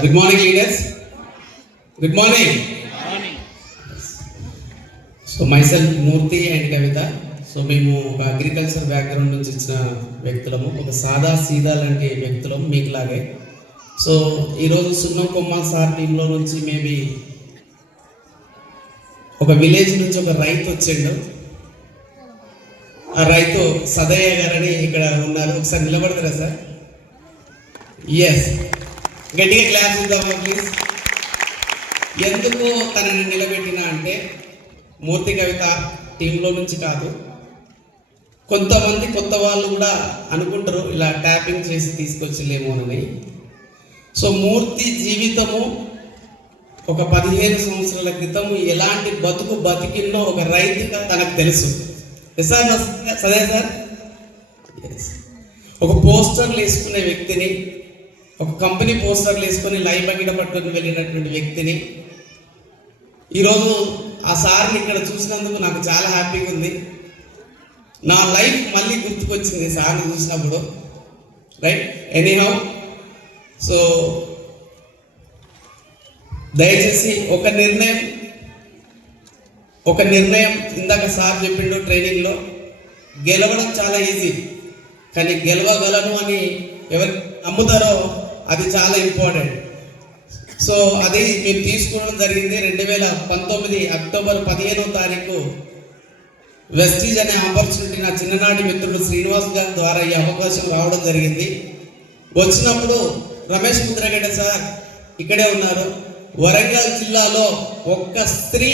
Good morning leaders good morning so myself Murthy and Kavitha so మేము ఒక agriculture background నుంచి వచ్చిన వ్యక్తులము. ఒక సాదా సీదా లాంటి వ్యక్తులము మీకులాగే. సో ఈరోజు సున్నం కొమ్మ సార్ టీంలో నుంచి మేబీ ఒక విలేజ్ నుంచి ఒక రైతు వచ్చిండు. ఆ రైతు సదయ్య గారని ఇక్కడ ఉన్నారు. ఒకసారి నిలబడతారా సార్? ఎస్ గట్టిగా క్లాస్ ఇద్దామా ప్లీజ్ ఎందుకు తనని నిలబెట్టిన అంటే మూర్తి కవిత టీంలో నుంచి కాదు. కొంతమంది కొత్త వాళ్ళు కూడా అనుకుంటారు ఇలా ట్యాపింగ్ చేసి తీసుకొచ్చిలేమోనని సో మూర్తి జీవితము ఒక పదిహేను సంవత్సరాల క్రితం ఎలాంటి బతుకు బతికిందో ఒక రైతుగా తనకు తెలుసు. సార్ సదే సార్ ఒక పోస్టర్లు వేసుకునే వ్యక్తిని ఒక కంపెనీ పోస్టర్లు వేసుకొని లైవ్ బకెట పట్టుకొని వెళ్ళినటువంటి వ్యక్తిని. ఈరోజు ఆ సార్ని ఇక్కడ చూసినందుకు నాకు చాలా హ్యాపీగా ఉంది. నా లైఫ్ మళ్ళీ గుర్తుకొచ్చింది సార్ని చూసినప్పుడు. రైట్? ఎనీహౌ సో దయచేసి ఒక నిర్ణయం ఒక నిర్ణయం ఇందాక సార్ చెప్పిండు ట్రైనింగ్లో. గెలవడం చాలా ఈజీ కానీ గెలవగలను అని ఎవరు నమ్ముతారో అది చాలా ఇంపార్టెంట్ సో అది మేము తీసుకోవడం జరిగింది రెండు వేల పంతొమ్మిది అక్టోబర్ పదిహేనో తారీఖు. వెస్టీజ్ అనే ఆపర్చునిటీ నా చిన్ననాటి మిత్రుడు శ్రీనివాస్ గారి ద్వారా ఈ అవకాశం రావడం జరిగింది. వచ్చినప్పుడు రమేష్ ముద్రగడ్డ సార్ ఇక్కడే ఉన్నారు. వరంగల్ జిల్లాలో ఒక్క స్త్రీ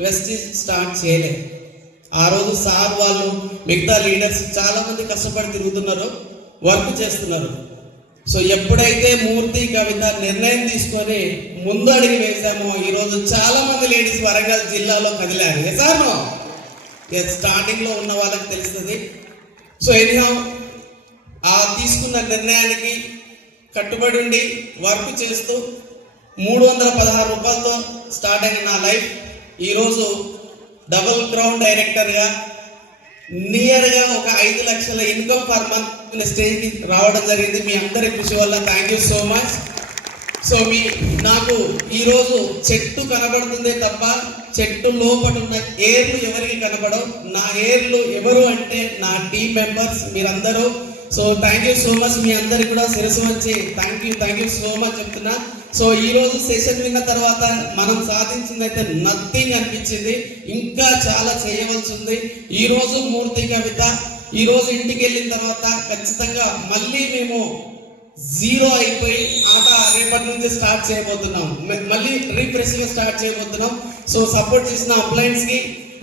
వెస్టీజ్ స్టార్ట్ చేయలేదు. ఆ రోజు సార్ వాళ్ళు మిగతా లీడర్స్ చాలామంది కష్టపడి తిరుగుతున్నారు వర్క్ చేస్తున్నారు. సో ఎప్పుడైతే మూర్తి కవిత నిర్ణయం తీసుకొని ముందు అడిగి వేశామో ఈరోజు చాలా మంది లేడీస్ వరంగల్ జిల్లాలో కదిలారు. సార్ స్టార్టింగ్లో ఉన్న వాళ్ళకి తెలుస్తుంది. సో ఎనీహౌ ఆ తీసుకున్న నిర్ణయానికి కట్టుబడి ఉండి వర్క్ చేస్తూ మూడు వందల పదహారు రూపాయలతో స్టార్ట్ అయిన నా లైఫ్. ఈరోజు డబుల్ క్రౌన్ డైరెక్టర్గా నియర్గా ఒక ఐదు లక్షల ఇన్కమ్ పర్ మంత్ స్టేజ్కి రావడం జరిగింది. మీ అందరి కృషి వల్ల thank you so much. So మీ నాకు ఈరోజు చెట్టు కనబడుతుందే తప్ప చెట్టు లోపల ఉన్న ఏర్లు ఎవరికి కనబడవు నా ఏర్లు ఎవరు అంటే నా టీం మెంబర్స్ మీరందరూ. So thank you so much మీ అందరికి కూడా శిరస్సు వచ్చి thank you thank you so much చెప్తున్నా. సో ఈ రోజు సెషన్ విన్న తర్వాత మనం సాధించింది అయితే నథింగ్ అనిపించింది. ఇంకా చాలా చేయవలసి ఉంది. ఈ రోజు మూర్తి కవిత ఈ రోజు ఇంటికి వెళ్ళిన తర్వాత ఖచ్చితంగా మళ్ళీ మేము జీరో అయిపోయి ఆట రేపటి నుంచి స్టార్ట్ చేయబోతున్నాం. మళ్ళీ రీఫ్రెష్ స్టార్ట్ చేయబోతున్నాం. సో సపోర్ట్ చేసిన అప్లయన్స్కి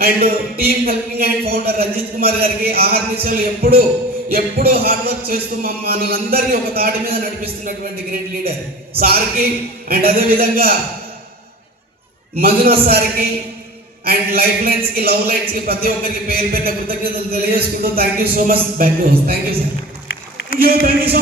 and team helping and founder Ranjith Kumar గారికి ఆహార నిమిషాలు ఎప్పుడు ఎప్పుడూ హార్డ్ వర్క్ చేస్తూ మమ్మల్ని అందరినీ ఒక తాటి మీద నడిపిస్తున్నటువంటి గ్రేట్ లీడర్ సార్కి అండ్ అదే విధంగా మంజునాథ్ సార్కి అండ్ లైఫ్ లైన్స్కి లవ్ లైట్స్కి ప్రతి ఒక్కరికి పేరు పేరు కృతజ్ఞతలు తెలియజేసుకుంటూ thank you so much back thank you sir thank you thank you so.